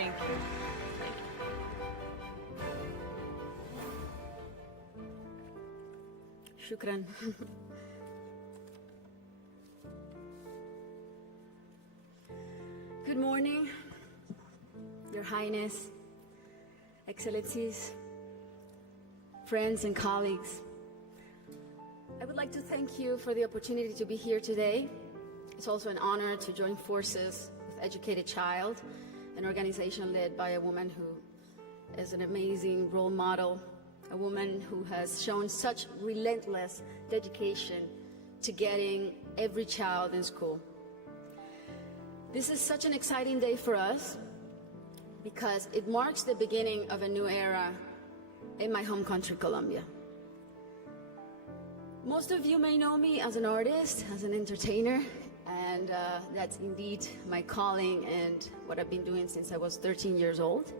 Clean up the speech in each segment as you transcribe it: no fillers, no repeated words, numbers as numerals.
Thank you. Shukran. Good morning, Your Highness, Excellencies, friends and colleagues. I would like to thank you for the opportunity to be here today. It's also an honor to join forces with Educated Child, an organization led by a woman who is an amazing role model, a woman who has shown such relentless dedication to getting every child in school. This is such an exciting day for us because it marks the beginning of a new era in my home country, Colombia. Most of you may know me as an artist, as an entertainer, and that's indeed my calling and what I've been doing since I was 13 years old.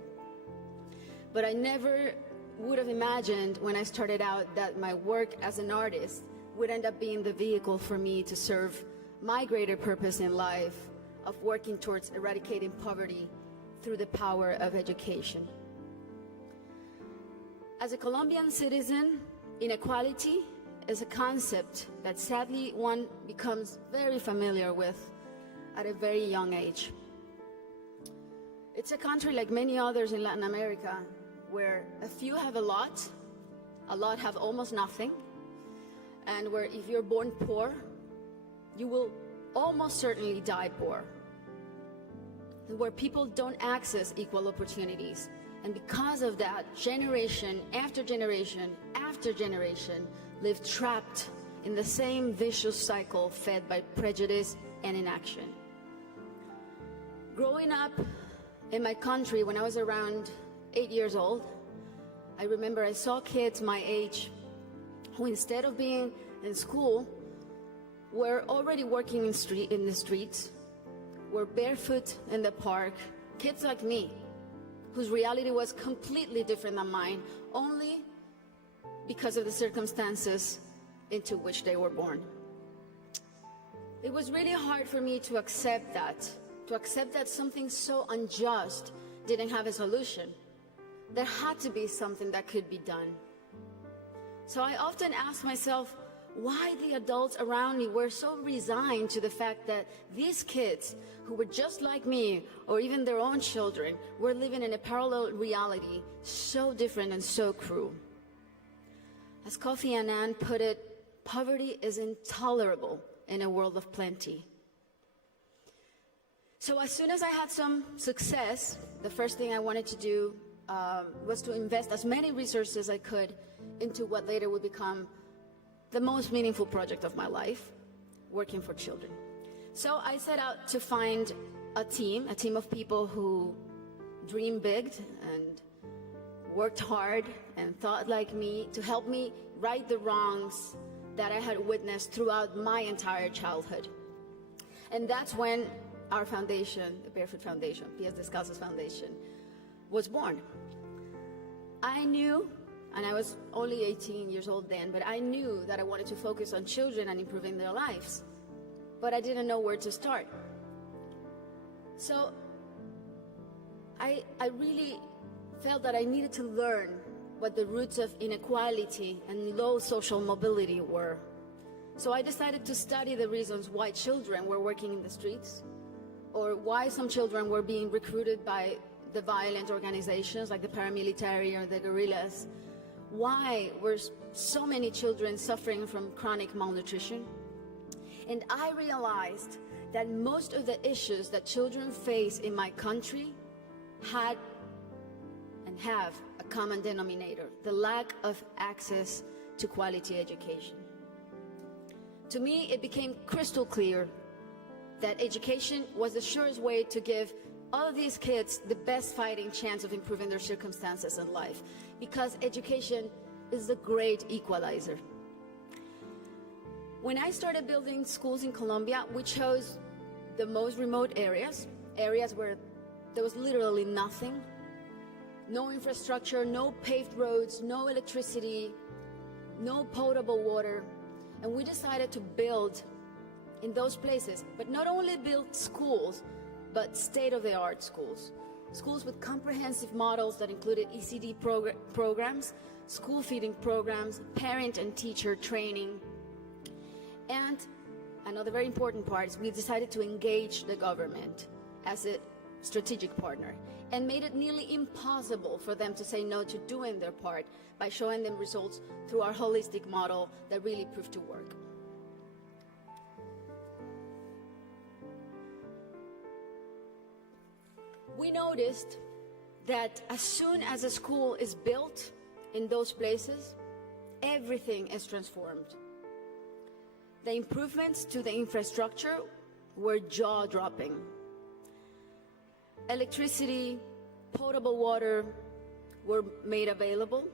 But I never would have imagined when I started out that my work as an artist would end up being the vehicle for me to serve my greater purpose in life of working towards eradicating poverty through the power of education. As a Colombian citizen, inequality is a concept that sadly one becomes very familiar with at a very young age. It's a country like many others in Latin America where a few have a lot have almost nothing, and where if you're born poor, you will almost certainly die poor, where people don't access equal opportunities. And because of that, generation after generation after generation live trapped in the same vicious cycle fed by prejudice and inaction. Growing up in my country when I was around 8 years old, I remember I saw kids my age who, instead of being in school, were already working in the streets, were barefoot in the park, kids like me, whose reality was completely different than mine, only because of the circumstances into which they were born. It was really hard for me to accept that something so unjust didn't have a solution. There had to be something that could be done. So I often asked myself why the adults around me were so resigned to the fact that these kids, who were just like me, or even their own children, were living in a parallel reality so different and so cruel. As Kofi Annan put it, poverty is intolerable in a world of plenty. So as soon as I had some success, the first thing I wanted to do was to invest as many resources as I could into what later would become the most meaningful project of my life, working for children. So I set out to find a team of people who dreamed big and worked hard and thought like me to help me right the wrongs that I had witnessed throughout my entire childhood. And that's when our foundation, the Barefoot Foundation, Pies Descalzos Foundation, was born. I knew, and I was only 18 years old then, but I knew that I wanted to focus on children and improving their lives, but I didn't know where to start. So I really felt that I needed to learn what the roots of inequality and low social mobility were. So I decided to study the reasons why children were working in the streets, or why some children were being recruited by the violent organizations like the paramilitary or the guerrillas. Why were so many children suffering from chronic malnutrition? And I realized that most of the issues that children face in my country had and have a common denominator: the lack of access to quality education. To me, it became crystal clear that education was the surest way to give all of these kids the best fighting chance of improving their circumstances in life, because education is the great equalizer. When I started building schools in Colombia, we chose the most remote areas where there was literally nothing, no infrastructure, no paved roads, no electricity, no potable water. And we decided to build in those places, but not only build schools, but state-of-the-art schools schools with comprehensive models that included ECD programs, school feeding programs, parent and teacher training. And another very important part is we decided to engage the government as a strategic partner and made it nearly impossible for them to say no to doing their part by showing them results through our holistic model that really proved to work. We noticed that as soon as a school is built in those places, everything is transformed. The improvements to the infrastructure were jaw-dropping. Electricity, potable water were made available,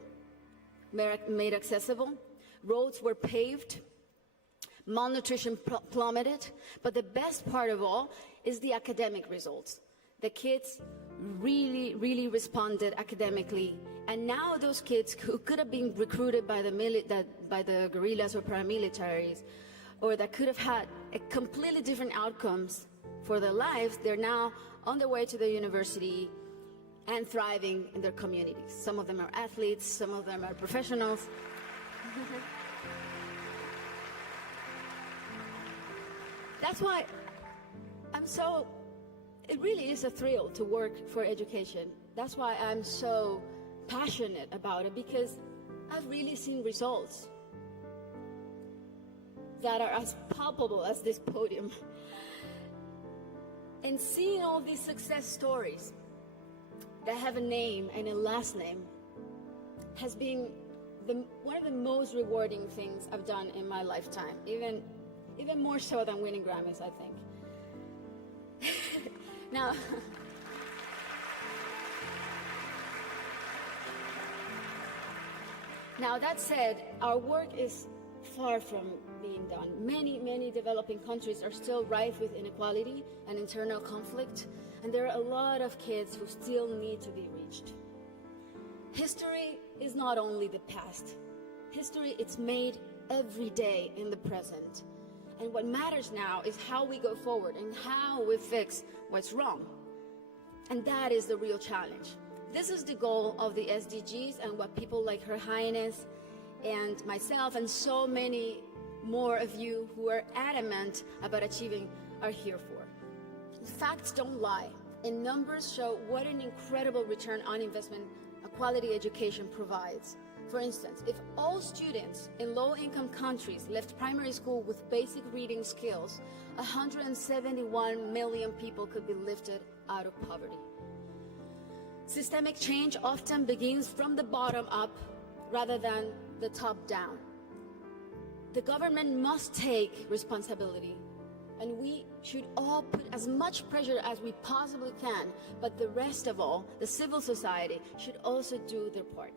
made accessible. Roads were paved. Malnutrition plummeted. But the best part of all is the academic results. The kids really responded academically. And now those kids who could have been recruited by the guerrillas or paramilitaries, or that could have had completely different outcomes for their lives, they're now on their way to the university and thriving in their communities. Some of them are athletes, some of them are professionals. That's why it really is a thrill to work for education. That's why I'm so passionate about it, because I've really seen results that are as palpable as this podium. And seeing all these success stories that have a name and a last name has been one of the most rewarding things I've done in my lifetime, even more so than winning Grammys, I think. Now that said, our work is far from being done. Many developing countries are still rife with inequality and internal conflict, and there are a lot of kids who still need to be reached. History is not only the past. History, it's made every day in the present. And what matters now is how we go forward and how we fix what's wrong. And that is the real challenge. This is the goal of the SDGs and what people like Her Highness and myself and so many more of you who are adamant about achieving are here for. Facts don't lie, and numbers show what an incredible return on investment a quality education provides. For instance, if all students in low-income countries left primary school with basic reading skills, 171 million people could be lifted out of poverty. Systemic change often begins from the bottom up rather than the top down. The government must take responsibility, and we should all put as much pressure as we possibly can, but the rest of all, the civil society, should also do their part.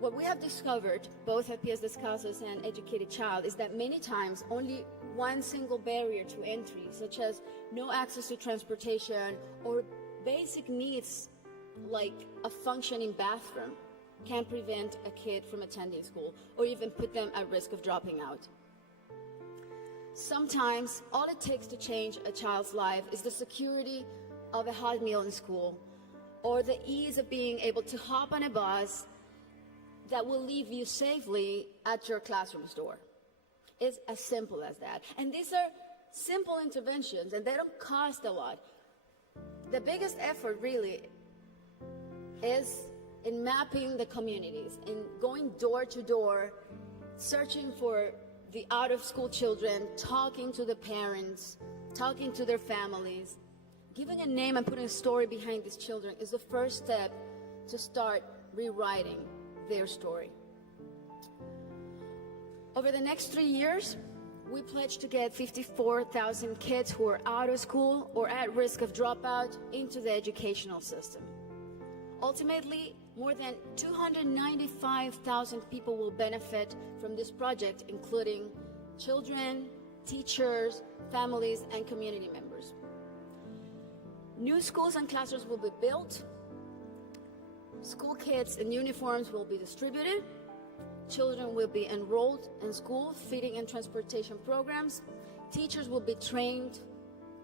What we have discovered, both at Pies Descalzos and Educated Child, is that many times only one single barrier to entry, such as no access to transportation or basic needs like a functioning bathroom, can prevent a kid from attending school or even put them at risk of dropping out. Sometimes all it takes to change a child's life is the security of a hot meal in school or the ease of being able to hop on a bus that will leave you safely at your classroom's door. It's as simple as that. And these are simple interventions, and they don't cost a lot. The biggest effort really is in mapping the communities, in going door to door, searching for the out-of-school children, talking to the parents, talking to their families. Giving a name and putting a story behind these children is the first step to start rewriting their story. Over the next 3 years, we pledge to get 54,000 kids who are out of school or at risk of dropout into the educational system. Ultimately, more than 295,000 people will benefit from this project, including children, teachers, families, and community members. New schools and classrooms will be built. School kits and uniforms will be distributed. Children will be enrolled in school, feeding and transportation programs. Teachers will be trained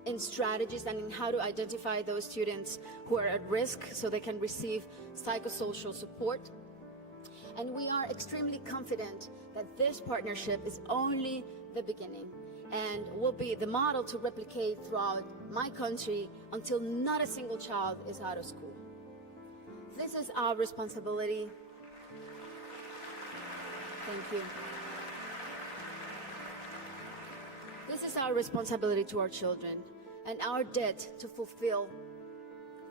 in strategies and in how to identify those students who are at risk so they can receive psychosocial support. And we are extremely confident that this partnership is only the beginning and will be the model to replicate throughout my country until not a single child is out of school. This is our responsibility. Thank you. This is our responsibility to our children and our debt to fulfill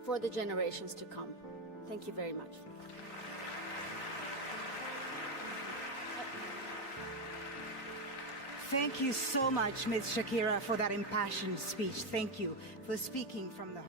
for the generations to come. Thank you very much. Thank you so much, Ms. Shakira, for that impassioned speech. Thank you for speaking from the